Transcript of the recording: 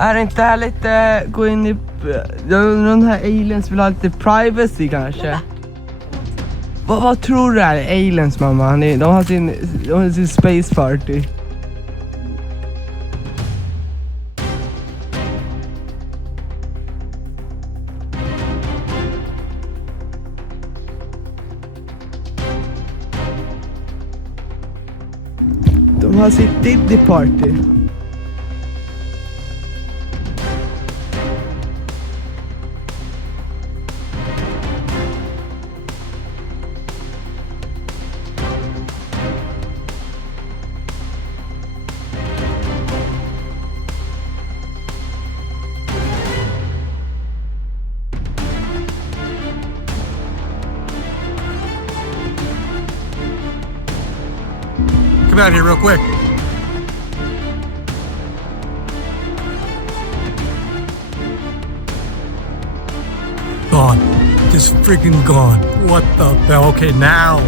Är det inte här lite gå in i... De här aliens vill ha lite privacy kanske? Vad tror du är aliens, mamma? De har sin space party. De har sitt Diddy party. Come out here real quick. Gone. Just freaking gone. What the hell? Okay, now.